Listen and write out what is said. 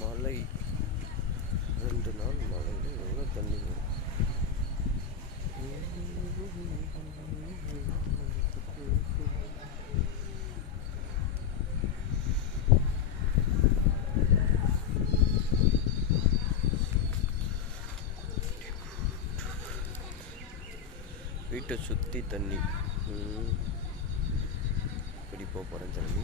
மழை 2 நாள் மழையில் எவ்வளோ தண்ணி வரும். வீட்டை சுற்றி தண்ணி. இப்படி போகிறேன் தண்ணி.